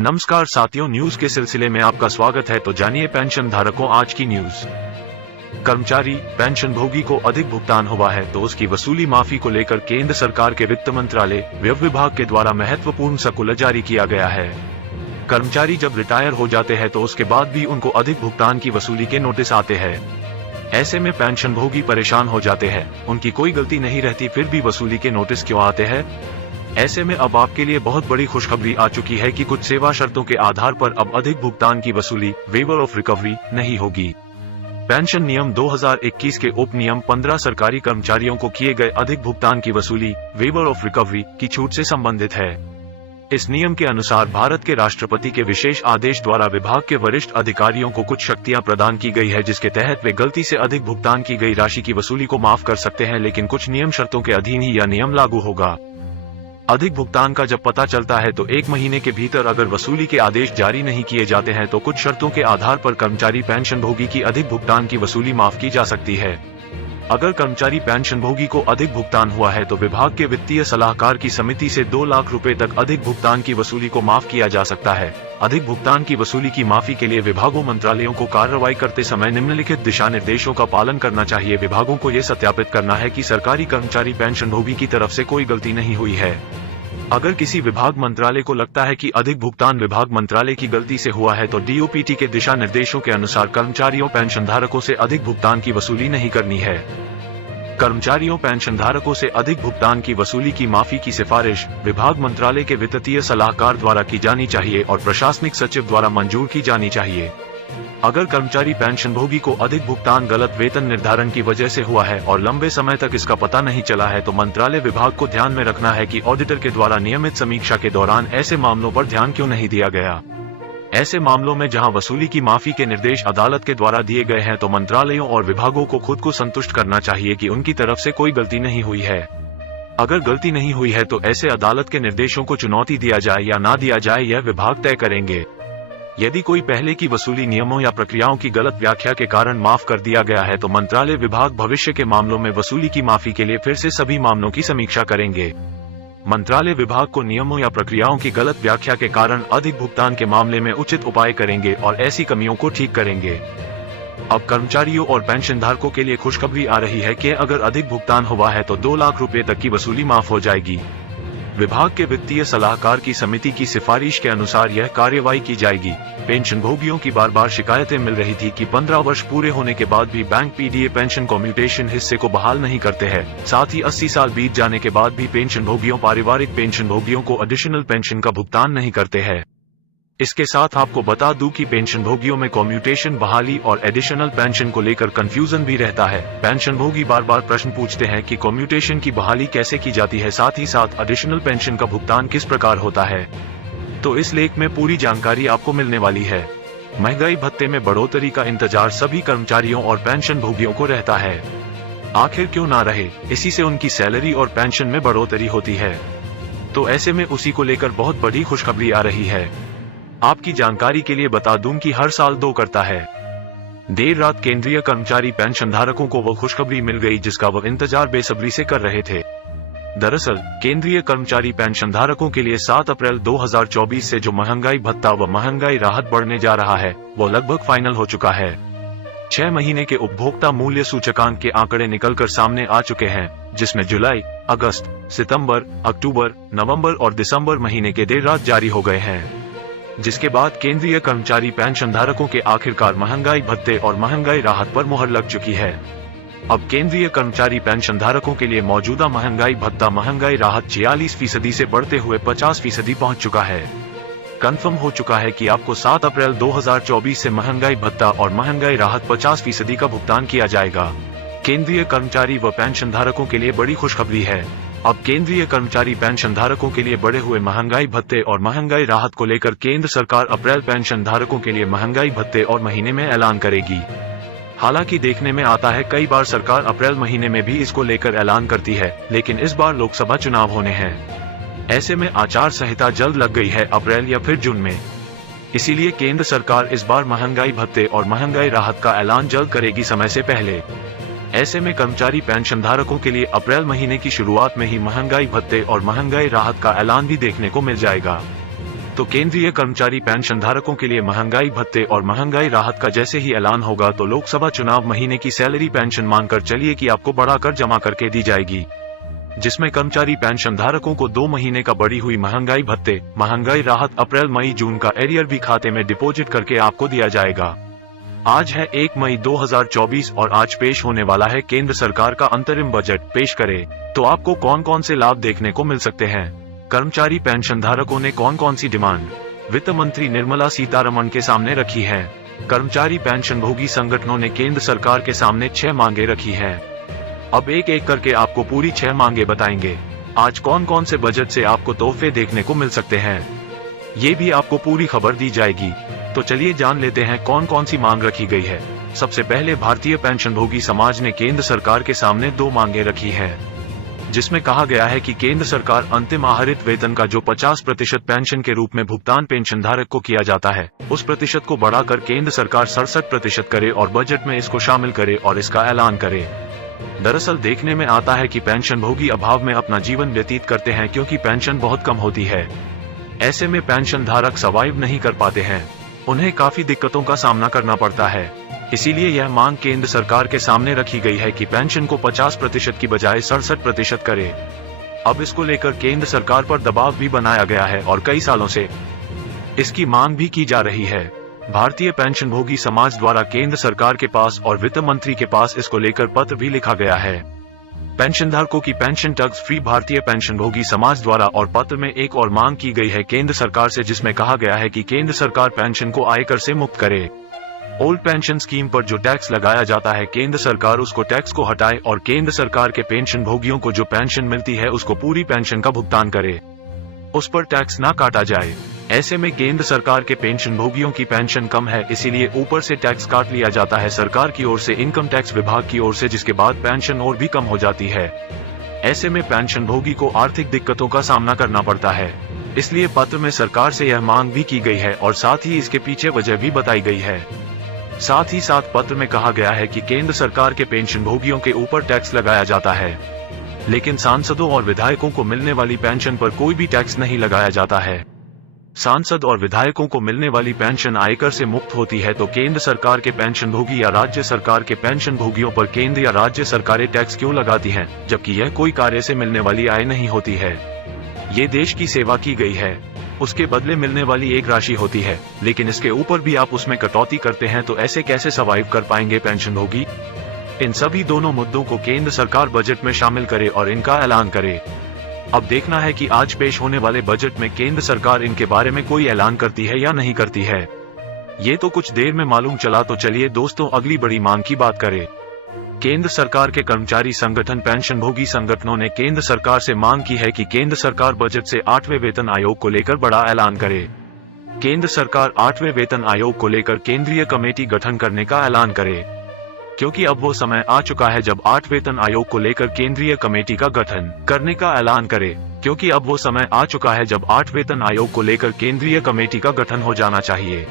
नमस्कार साथियों, न्यूज के सिलसिले में आपका स्वागत है। तो जानिए पेंशन धारकों आज की न्यूज। कर्मचारी पेंशन भोगी को अधिक भुगतान हुआ है तो उसकी वसूली माफी को लेकर केंद्र सरकार के वित्त मंत्रालय व्यय विभाग के द्वारा महत्वपूर्ण सर्कुलर जारी किया गया है। कर्मचारी जब रिटायर हो जाते हैं तो उसके बाद भी उनको अधिक भुगतान की वसूली के नोटिस आते हैं। ऐसे में पेंशन भोगी परेशान हो जाते हैं, उनकी कोई गलती नहीं रहती फिर भी वसूली के नोटिस क्यों आते हैं। ऐसे में अब आपके लिए बहुत बड़ी खुशखबरी आ चुकी है कि कुछ सेवा शर्तों के आधार पर अब अधिक भुगतान की वसूली वेवर ऑफ रिकवरी नहीं होगी। पेंशन नियम 2021 के उप नियम 15 सरकारी कर्मचारियों को किए गए अधिक भुगतान की वसूली वेवर ऑफ रिकवरी की छूट से संबंधित है। इस नियम के अनुसार भारत के राष्ट्रपति के विशेष आदेश द्वारा विभाग के वरिष्ठ अधिकारियों को कुछ शक्तियां प्रदान की गई है, जिसके तहत वे गलती से अधिक भुगतान की गई राशि की वसूली को माफ कर सकते हैं, लेकिन कुछ नियम शर्तों के अधीन ही यह नियम लागू होगा। अधिक भुगतान का जब पता चलता है तो 1 महीने के भीतर अगर वसूली के आदेश जारी नहीं किए जाते हैं तो कुछ शर्तों के आधार पर कर्मचारी पेंशन भोगी की अधिक भुगतान की वसूली माफ की जा सकती है। अगर कर्मचारी पेंशन भोगी को अधिक भुगतान हुआ है तो विभाग के वित्तीय सलाहकार की समिति से 2 लाख रुपए तक अधिक भुगतान की वसूली को माफ किया जा सकता है। अधिक भुगतान की वसूली की माफी के लिए विभागों मंत्रालयों को कार्रवाई करते समय निम्नलिखित दिशा निर्देशों का पालन करना चाहिए। विभागों को ये सत्यापित करना है कि सरकारी कर्मचारी पेंशन भोगी की तरफ से कोई गलती नहीं हुई है। अगर किसी विभाग मंत्रालय को लगता है कि अधिक भुगतान विभाग मंत्रालय की गलती से हुआ है तो डीओपीटी के दिशा निर्देशों के अनुसार कर्मचारियों पेंशनधारकों से अधिक भुगतान की वसूली नहीं करनी है। कर्मचारियों पेंशनधारकों से अधिक भुगतान की वसूली की माफी की सिफारिश विभाग मंत्रालय के वित्तीय सलाहकार द्वारा की जानी चाहिए और प्रशासनिक सचिव द्वारा मंजूर की जानी चाहिए। अगर कर्मचारी पेंशन भोगी को अधिक भुगतान गलत वेतन निर्धारण की वजह से हुआ है और लंबे समय तक इसका पता नहीं चला है तो मंत्रालय विभाग को ध्यान में रखना है कि ऑडिटर के द्वारा नियमित समीक्षा के दौरान ऐसे मामलों पर ध्यान क्यों नहीं दिया गया। ऐसे मामलों में जहां वसूली की माफी के निर्देश अदालत के द्वारा दिए गए हैं तो मंत्रालयों और विभागों को खुद को संतुष्ट करना चाहिए कि उनकी तरफ से कोई गलती नहीं हुई है। अगर गलती नहीं हुई है तो ऐसे अदालत के निर्देशों को चुनौती दिया जाए या ना दिया जाए यह विभाग तय करेंगे। यदि कोई पहले की वसूली नियमों या प्रक्रियाओं की गलत व्याख्या के कारण माफ कर दिया गया है तो मंत्रालय विभाग भविष्य के मामलों में वसूली की माफी के लिए फिर से सभी मामलों की समीक्षा करेंगे। मंत्रालय विभाग को नियमों या प्रक्रियाओं की गलत व्याख्या के कारण अधिक भुगतान के मामले में उचित उपाय करेंगे और ऐसी कमियों को ठीक करेंगे। अब कर्मचारियों और पेंशनधारकों के लिए खुशखबरी आ रही है कि अगर अधिक भुगतान हुआ है तो 2 लाख रुपए तक की वसूली माफ हो जाएगी। विभाग के वित्तीय सलाहकार की समिति की सिफारिश के अनुसार यह कार्यवाही की जाएगी। पेंशन भोगियों की बार बार शिकायतें मिल रही थी कि 15 वर्ष पूरे होने के बाद भी बैंक पीडीए पेंशन कम्यूटेशन हिस्से को बहाल नहीं करते हैं। साथ ही 80 साल बीत जाने के बाद भी पेंशन भोगियों पारिवारिक पेंशन भोगियों को एडिशनल पेंशन का भुगतान नहीं करते हैं। इसके साथ आपको बता दूं कि पेंशन भोगियों में कम्यूटेशन बहाली और एडिशनल पेंशन को लेकर कंफ्यूजन भी रहता है। पेंशन भोगी बार बार प्रश्न पूछते हैं कि कम्यूटेशन की बहाली कैसे की जाती है, साथ ही साथ एडिशनल पेंशन का भुगतान किस प्रकार होता है। तो इस लेख में पूरी जानकारी आपको मिलने वाली है। महंगाई भत्ते में बढ़ोतरी का इंतजार सभी कर्मचारियों और पेंशन भोगियों को रहता है। आखिर क्यों ना रहे, इसी से उनकी सैलरी और पेंशन में बढ़ोतरी होती है। तो ऐसे में उसी को लेकर बहुत बड़ी खुशखबरी आ रही है। आपकी जानकारी के लिए बता दूं कि हर साल 2 करता है। देर रात केंद्रीय कर्मचारी पेंशनधारकों को वो खुशखबरी मिल गई जिसका वह इंतजार बेसब्री से कर रहे थे। दरअसल केंद्रीय कर्मचारी पेंशनधारकों के लिए 7 अप्रैल 2024 से जो महंगाई भत्ता व महंगाई राहत बढ़ने जा रहा है वो लगभग फाइनल हो चुका है। 6 महीने के उपभोक्ता मूल्य सूचकांक के आंकड़े निकलकर सामने आ चुके हैं, जिसमें जुलाई, अगस्त, सितंबर, अक्टूबर, नवंबर और दिसंबर महीने के देर रात जारी हो गए हैं। जिसके बाद केंद्रीय कर्मचारी पेंशनधारकों के आखिरकार महंगाई भत्ते और महंगाई राहत पर मुहर लग चुकी है। अब केंद्रीय कर्मचारी पेंशनधारकों के लिए मौजूदा महंगाई भत्ता महंगाई राहत 46% से बढ़ते हुए 50% पहुंच चुका है। कंफर्म हो चुका है कि आपको 7 अप्रैल 2024 से महंगाई भत्ता और महंगाई राहत 50% का भुगतान किया जाएगा। केंद्रीय कर्मचारी व पेंशनधारकों के लिए बड़ी खुशखबरी है। अब केंद्रीय कर्मचारी पेंशनधारकों के लिए बढ़े हुए महंगाई भत्ते और महंगाई राहत को लेकर केंद्र सरकार अप्रैल पेंशनधारकों के लिए महंगाई भत्ते और महीने में ऐलान करेगी। हालांकि देखने में आता है कई बार सरकार अप्रैल महीने में भी इसको लेकर ऐलान करती है, लेकिन इस बार लोकसभा चुनाव होने हैं। ऐसे में आचार संहिता जल्द लग गई है अप्रैल या फिर जून में। इसीलिए केंद्र सरकार इस बार महंगाई भत्ते और महंगाई राहत का ऐलान जल्द करेगी समय से पहले। ऐसे में कर्मचारी पेंशनधारकों के लिए अप्रैल महीने की शुरुआत में ही महंगाई भत्ते और महंगाई राहत का ऐलान भी देखने को मिल जाएगा। तो केंद्रीय कर्मचारी पेंशन धारकों के लिए महंगाई भत्ते और महंगाई राहत का जैसे ही ऐलान होगा तो लोकसभा चुनाव महीने की सैलरी पेंशन मांगकर चलिए कि आपको बढ़ाकर जमा करके दी जाएगी, जिसमें कर्मचारी पेंशन धारकों को 2 महीने का बढ़ी हुई महंगाई भत्ते, महंगाई राहत अप्रैल मई जून का एरियर भी खाते में डिपॉजिट करके आपको दिया जाएगा। आज है 1 मई 2024 और आज पेश होने वाला है केंद्र सरकार का अंतरिम बजट। पेश करे तो आपको कौन कौन से लाभ देखने को मिल सकते हैं, कर्मचारी पेंशन धारकों ने कौन कौन सी डिमांड वित्त मंत्री निर्मला सीतारमण के सामने रखी है। कर्मचारी पेंशन भोगी संगठनों ने केंद्र सरकार के सामने 6 मांगे रखी हैं। अब एक एक करके आपको पूरी 6 मांगे बताएंगे। आज कौन कौन से बजट से आपको तोहफे देखने को मिल सकते हैं, ये भी आपको पूरी खबर दी जाएगी। तो चलिए जान लेते हैं कौन कौन सी मांग रखी गई है। सबसे पहले भारतीय पेंशन भोगी समाज ने केंद्र सरकार के सामने 2 मांगे रखी हैं, जिसमें कहा गया है कि केंद्र सरकार अंतिम आहरित वेतन का जो 50% पेंशन के रूप में भुगतान पेंशन धारक को किया जाता है, उस प्रतिशत को बढ़ाकर केंद्र सरकार 67% करे और बजट में इसको शामिल करे और इसका ऐलान करे। दरअसल देखने में आता है कि पेंशन भोगी अभाव में अपना जीवन व्यतीत करते हैं क्योंकि पेंशन बहुत कम होती है। ऐसे में पेंशन धारक सर्वाइव नहीं कर पाते हैं, उन्हें काफी दिक्कतों का सामना करना पड़ता है। इसीलिए यह मांग केंद्र सरकार के सामने रखी गई है कि पेंशन को 50% की बजाय 67% करे। अब इसको लेकर केंद्र सरकार पर दबाव भी बनाया गया है और कई सालों से इसकी मांग भी की जा रही है। भारतीय पेंशन भोगी समाज द्वारा केंद्र सरकार के पास और वित्त मंत्री के पास इसको लेकर पत्र भी लिखा गया है। पेंशनधारकों की पेंशन टैक्स फ्री भारतीय पेंशन भोगी समाज द्वारा और पत्र में एक और मांग की गई है केंद्र सरकार से, जिसमें कहा गया है कि केंद्र सरकार पेंशन को आयकर से मुक्त करे। ओल्ड पेंशन स्कीम पर जो टैक्स लगाया जाता है केंद्र सरकार उसको टैक्स को हटाए और केंद्र सरकार के पेंशन भोगियों को जो पेंशन मिलती है उसको पूरी पेंशन का भुगतान करे, उस पर टैक्स ना काटा जाए। ऐसे में केंद्र सरकार के पेंशन भोगियों की पेंशन कम है, इसीलिए ऊपर से टैक्स काट लिया जाता है सरकार की ओर से, इनकम टैक्स विभाग की ओर से, जिसके बाद पेंशन और भी कम हो जाती है। ऐसे में पेंशन भोगी को आर्थिक दिक्कतों का सामना करना पड़ता है। इसलिए पत्र में सरकार से यह मांग भी की गई है और साथ ही इसके पीछे वजह भी बताई गई है। साथ ही साथ पत्र में कहा गया है कि केंद्र सरकार के पेंशन भोगियों के ऊपर टैक्स लगाया जाता है, लेकिन सांसदों और विधायकों को मिलने वाली पेंशन पर कोई भी टैक्स नहीं लगाया जाता है। सांसद और विधायकों को मिलने वाली पेंशन आयकर से मुक्त होती है, तो केंद्र सरकार के पेंशन भोगी या राज्य सरकार के पेंशन भोगियों पर केंद्र या राज्य सरकारें टैक्स क्यों लगाती हैं, जबकि यह कोई कार्य से मिलने वाली आय नहीं होती है। ये देश की सेवा की गई है, उसके बदले मिलने वाली एक राशि होती है, लेकिन इसके ऊपर भी आप उसमें कटौती करते हैं, तो ऐसे कैसे सर्वाइव कर पाएंगे पेंशन भोगी। इन सभी दोनों मुद्दों को केंद्र सरकार बजट में शामिल करे और इनका ऐलान करे। अब देखना है कि आज पेश होने वाले बजट में केंद्र सरकार इनके बारे में कोई ऐलान करती है या नहीं करती है। ये तो कुछ देर में मालूम चला। तो चलिए दोस्तों अगली बड़ी मांग की बात करें। केंद्र सरकार के कर्मचारी संगठन पेंशन भोगी संगठनों ने केंद्र सरकार से मांग की है कि केंद्र सरकार बजट से 8वें वेतन आयोग को लेकर बड़ा ऐलान करे। केंद्र सरकार 8वें वेतन आयोग को लेकर केंद्रीय कमेटी गठन करने का ऐलान करे, क्योंकि अब वो समय आ चुका है जब 8 वेतन आयोग को लेकर केंद्रीय कमेटी का गठन करने का ऐलान करे। क्योंकि अब वो समय आ चुका है जब 8 वेतन आयोग को लेकर केंद्रीय कमेटी का गठन हो जाना चाहिए,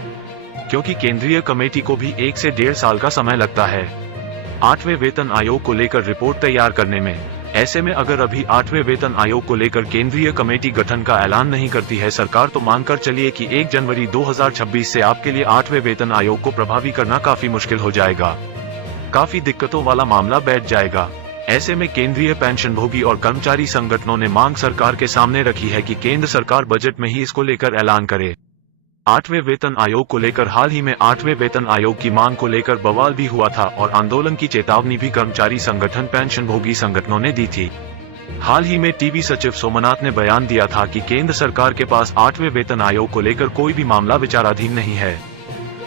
क्योंकि केंद्रीय कमेटी को भी 1 से 1.5 साल का समय लगता है 8वें वेतन आयोग को लेकर रिपोर्ट तैयार करने में। ऐसे में अगर अभी 8वें वेतन आयोग को लेकर केंद्रीय कमेटी गठन का ऐलान नहीं करती है सरकार, तो मानकर चलिए कि 1 जनवरी 2026 से आपके लिए 8वें वेतन आयोग को प्रभावी करना काफी मुश्किल हो जाएगा, काफी दिक्कतों वाला मामला बैठ जाएगा। ऐसे में केंद्रीय पेंशन भोगी और कर्मचारी संगठनों ने मांग सरकार के सामने रखी है कि केंद्र सरकार बजट में ही इसको लेकर ऐलान करे। 8वें वेतन आयोग को लेकर हाल ही में 8वें वेतन आयोग की मांग को लेकर बवाल भी हुआ था और आंदोलन की चेतावनी भी कर्मचारी संगठन पेंशन भोगी संगठनों ने दी थी। हाल ही में टीबी सचिव सोमनाथ ने बयान दिया था कि केंद्र सरकार के पास 8वें वेतन आयोग को लेकर कोई भी मामला विचाराधीन नहीं है।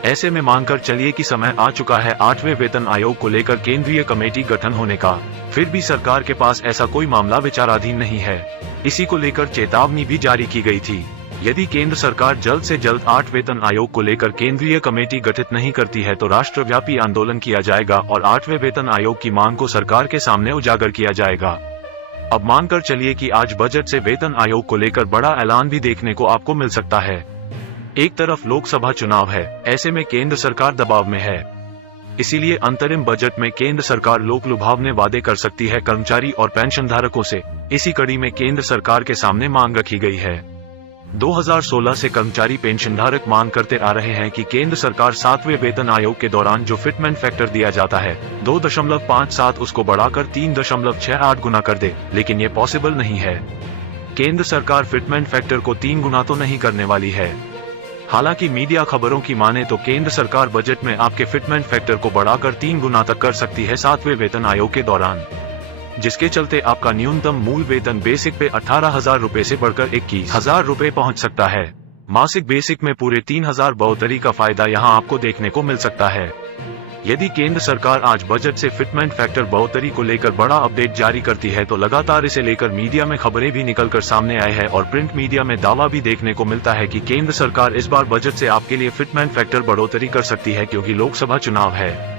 ऐसे में मानकर चलिए कि समय आ चुका है 8वें वेतन आयोग को लेकर केंद्रीय कमेटी गठन होने का, फिर भी सरकार के पास ऐसा कोई मामला विचाराधीन नहीं है। इसी को लेकर चेतावनी भी जारी की गई थी। यदि केंद्र सरकार जल्द से जल्द 8 वेतन आयोग को लेकर केंद्रीय कमेटी गठित नहीं करती है तो राष्ट्रव्यापी आंदोलन किया जाएगा और 8वें वेतन आयोग की मांग को सरकार के सामने उजागर किया जाएगा। अब मानकर चलिए कि आज बजट से वेतन आयोग को लेकर बड़ा ऐलान भी देखने को आपको मिल सकता है। एक तरफ लोकसभा चुनाव है, ऐसे में केंद्र सरकार दबाव में है, इसीलिए अंतरिम बजट में केंद्र सरकार लोक लुभावने वादे कर सकती है कर्मचारी और पेंशन धारकों से। इसी कड़ी में केंद्र सरकार के सामने मांग रखी गई है। 2016 से कर्मचारी पेंशनधारक मांग करते आ रहे हैं कि केंद्र सरकार 7वें वेतन आयोग के दौरान जो फिटमेंट फैक्टर दिया जाता है 2.57 उसको बढ़ाकर 3.68 गुना कर दे, लेकिन ये पॉसिबल नहीं है। केंद्र सरकार फिटमेंट फैक्टर को 3 गुना तो नहीं करने वाली है। हालांकि मीडिया खबरों की माने तो केंद्र सरकार बजट में आपके फिटमेंट फैक्टर को बढ़ाकर 3 गुना तक कर सकती है 7वें वेतन आयोग के दौरान, जिसके चलते आपका न्यूनतम मूल वेतन बेसिक पे 18,000 रूपए से बढ़कर 21,000 रूपए पहुँच सकता है। मासिक बेसिक में पूरे 3,072 का फायदा यहाँ आपको देखने को मिल सकता है। यदि केंद्र सरकार आज बजट से फिटमेंट फैक्टर 72 को लेकर बड़ा अपडेट जारी करती है तो लगातार इसे लेकर मीडिया में खबरें भी निकलकर सामने आए हैं और प्रिंट मीडिया में दावा भी देखने को मिलता है कि केंद्र सरकार इस बार बजट से आपके लिए फिटमेंट फैक्टर बढ़ोतरी कर सकती है, क्योंकि लोकसभा चुनाव है।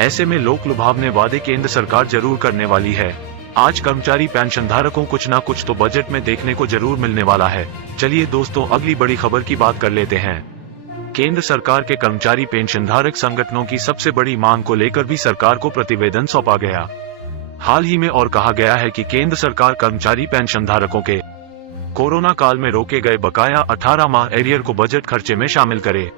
ऐसे में लोक लुभावने वादे केंद्र सरकार जरूर करने वाली है। आज कर्मचारी पेंशन धारकों कुछ न कुछ तो बजट में देखने को जरूर मिलने वाला है। चलिए दोस्तों, अगली बड़ी खबर की बात कर लेते हैं। केंद्र सरकार के कर्मचारी पेंशन धारक संगठनों की सबसे बड़ी मांग को लेकर भी सरकार को प्रतिवेदन सौंपा गया। हाल ही में और कहा गया है कि केंद्र सरकार कर्मचारी पेंशन धारकों के कोरोना काल में रोके गए बकाया 18 माह एरियर को बजट खर्चे में शामिल करे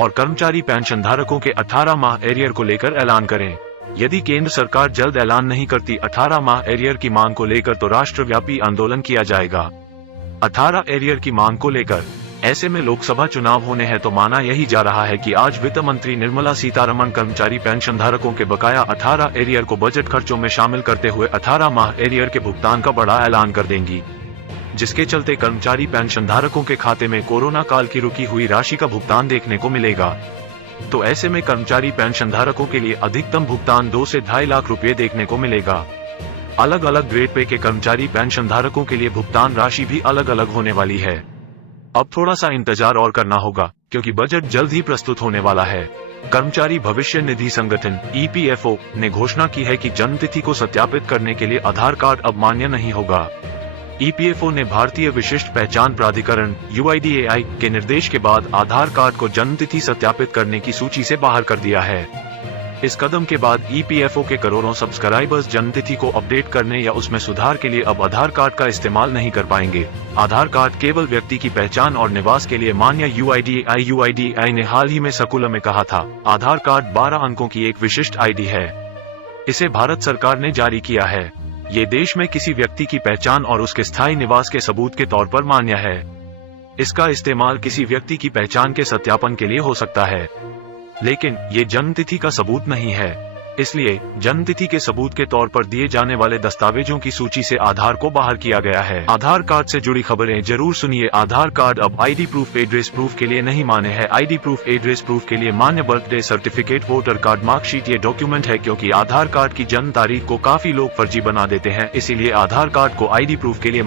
और कर्मचारी पेंशन धारकों के 18 माह एरियर को लेकर ऐलान करें। यदि केंद्र सरकार जल्द ऐलान नहीं करती 18 माह एरियर की मांग को लेकर तो राष्ट्रव्यापी आंदोलन किया जाएगा 18 एरियर की मांग को लेकर। ऐसे में लोकसभा चुनाव होने हैं तो माना यही जा रहा है कि आज वित्त मंत्री निर्मला सीतारमण कर्मचारी पेंशन धारकों के बकाया 18 एरियर को बजट खर्चों में शामिल करते हुए 18 माह एरियर के भुगतान का बड़ा ऐलान कर देंगी, जिसके चलते कर्मचारी पेंशन धारकों के खाते में कोरोना काल की रुकी हुई राशि का भुगतान देखने को मिलेगा। तो ऐसे में कर्मचारी पेंशन धारकों के लिए अधिकतम भुगतान 2 से 2.5 लाख रुपए देखने को मिलेगा। अलग अलग ग्रेड पे के कर्मचारी पेंशन धारकों के लिए भुगतान राशि भी अलग अलग होने वाली है। अब थोड़ा सा इंतजार और करना होगा, क्योंकि बजट जल्द ही प्रस्तुत होने वाला है। कर्मचारी भविष्य निधि संगठन EPFO ने घोषणा की है कि जन्मतिथि को सत्यापित करने के लिए आधार कार्ड अब मान्य नहीं होगा। EPFO ने भारतीय विशिष्ट पहचान प्राधिकरण UIDAI के निर्देश के बाद आधार कार्ड को जन्मतिथि सत्यापित करने की सूची से बाहर कर दिया है। इस कदम के बाद EPFO के करोड़ों सब्सक्राइबर्स जन्मतिथि को अपडेट करने या उसमें सुधार के लिए अब आधार कार्ड का इस्तेमाल नहीं कर पाएंगे। आधार कार्ड केवल व्यक्ति की पहचान और निवास के लिए मान्य। UIDAI ने हाल ही में सर्कुलर में कहा था, आधार कार्ड 12 अंकों की एक विशिष्ट ID है। इसे भारत सरकार ने जारी किया है। ये देश में किसी व्यक्ति की पहचान और उसके स्थायी निवास के सबूत के तौर पर मान्य है। इसका इस्तेमाल किसी व्यक्ति की पहचान के सत्यापन के लिए हो सकता है, लेकिन ये जन्मतिथि का सबूत नहीं है। इसलिए जन्मतिथि के सबूत के तौर पर दिए जाने वाले दस्तावेजों की सूची से आधार को बाहर किया गया है। आधार कार्ड से जुड़ी खबरें जरूर सुनिए। आधार कार्ड अब ID प्रूफ, एड्रेस प्रूफ के लिए नहीं मान्य है। ID प्रूफ, एड्रेस प्रूफ के लिए मान्य birthday certificate, voter card, marksheet ये डॉक्यूमेंट है, क्योंकि आधार कार्ड की जन्म तारीख को काफी लोग फर्जी बना देते हैं। इसीलिए आधार कार्ड को ID प्रूफ के लिए